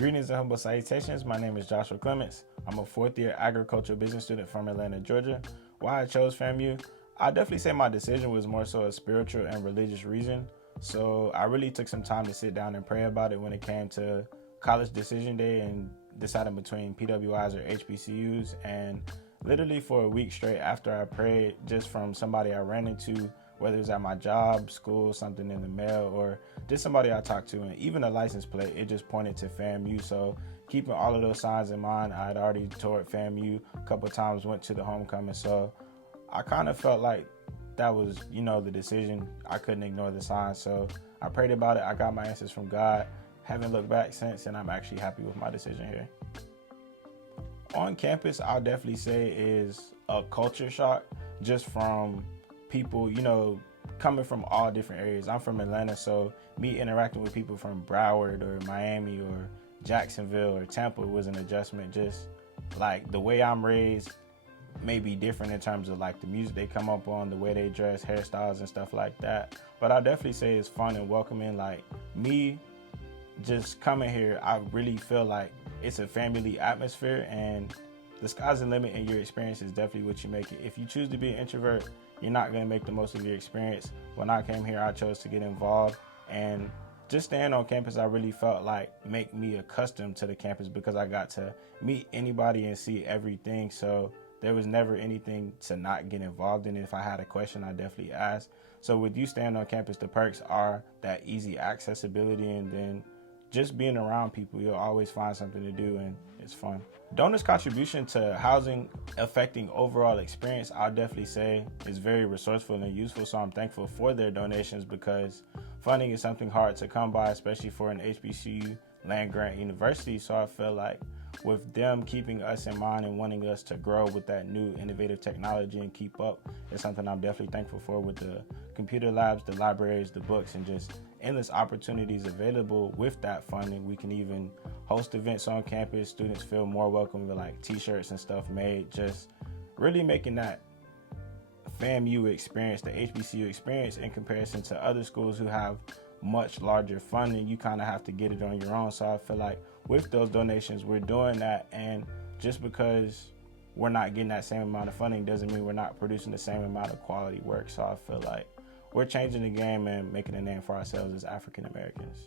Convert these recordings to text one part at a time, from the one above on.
Greetings and humble salutations. My name is Joshua Clements. I'm a fourth-year agricultural business student from Atlanta, Georgia. Why I chose FAMU? I definitely say my decision was more so a spiritual and religious reason. So I really took some time to sit down and pray about it when it came to college decision day and deciding between PWIs or HBCUs. And literally for a week straight after I prayed, just from somebody I ran into, whether it was at my job, school, something in the mail, or just somebody I talked to, and even a license plate, it just pointed to FAMU. So keeping all of those signs in mind, I had already toured FAMU a couple of times, went to the homecoming. So I kind of felt like that was, the decision. I couldn't ignore the signs. So I prayed about it. I got my answers from God. Haven't looked back since, and I'm actually happy with my decision here. On campus, I'll definitely say is a culture shock just from people, coming from all different areas. I'm from Atlanta, so me interacting with people from Broward or Miami or Jacksonville or Tampa was an adjustment. Just like the way I'm raised may be different in terms of like the music they come up on, the way they dress, hairstyles and stuff like that. But I'll definitely say it's fun and welcoming. Like me just coming here, I really feel like it's a family atmosphere, and the sky's the limit, and your experience is definitely what you make it. If you choose to be an introvert, you're not going to make the most of your experience. When I came here, I chose to get involved, and just staying on campus, I really felt like make me accustomed to the campus because I got to meet anybody and see everything. So there was never anything to not get involved in. If I had a question, I definitely asked. So with you staying on campus, the perks are that easy accessibility, and then just being around people, you'll always find something to do, and it's fun. Donors' contribution to housing affecting overall experience, I'll definitely say is very resourceful and useful. So I'm thankful for their donations because funding is something hard to come by, especially for an HBCU land grant university. So I feel like with them keeping us in mind and wanting us to grow with that new innovative technology and keep up is something I'm definitely thankful for, with the computer labs, the libraries, the books, and just endless opportunities available with that funding. We can even host events on campus. Students feel more welcome with like t-shirts and stuff made, just really making that FAMU experience, the HBCU experience, in comparison to other schools who have much larger funding. You kind of have to get it on your own. So I feel like with those donations, we're doing that, and just because we're not getting that same amount of funding doesn't mean we're not producing the same amount of quality work. So I feel like we're changing the game and making a name for ourselves as African Americans.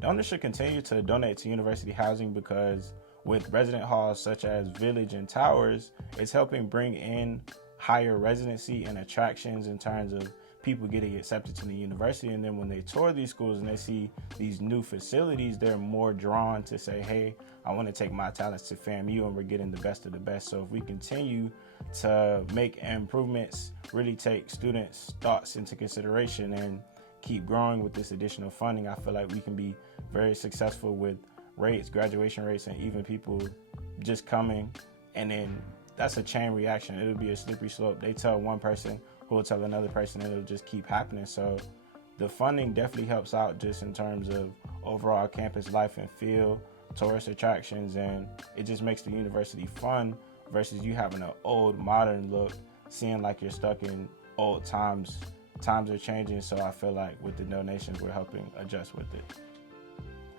Donors should continue to donate to university housing because with resident halls such as Village and Towers, it's helping bring in higher residency and attractions in terms of people getting accepted to the university. And then when they tour these schools and they see these new facilities, they're more drawn to say, hey, I want to take my talents to FAMU, and we're getting the best of the best. So if we continue to make improvements, really take students' thoughts into consideration, and keep growing with this additional funding, I feel like we can be very successful with rates, graduation rates, and even people just coming. And then that's a chain reaction. It'll be a slippery slope. They tell one person who will tell another person, and it'll just keep happening. So the funding definitely helps out just in terms of overall campus life and feel, tourist attractions, and it just makes the university fun versus you having an old modern look, seeing like you're stuck in old times. Times are changing, so I feel like with the donations, we're helping adjust with it.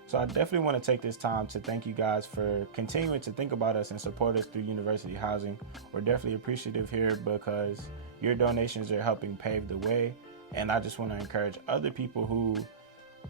So I definitely want to take this time to thank you guys for continuing to think about us and support us through university housing. We're definitely appreciative here because your donations are helping pave the way. And I just want to encourage other people who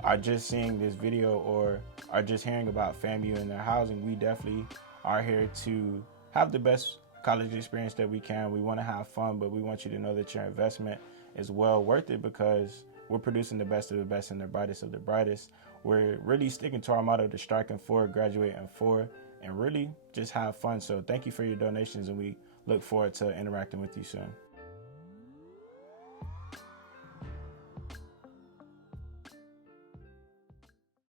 are just seeing this video or are just hearing about FAMU and their housing. We definitely are here to have the best college experience that we can. We want to have fun, but we want you to know that your investment is well worth it because we're producing the best of the best and the brightest of the brightest. We're really sticking to our motto to strike in 4, graduate in 4, and really just have fun. So thank you for your donations, and we look forward to interacting with you soon.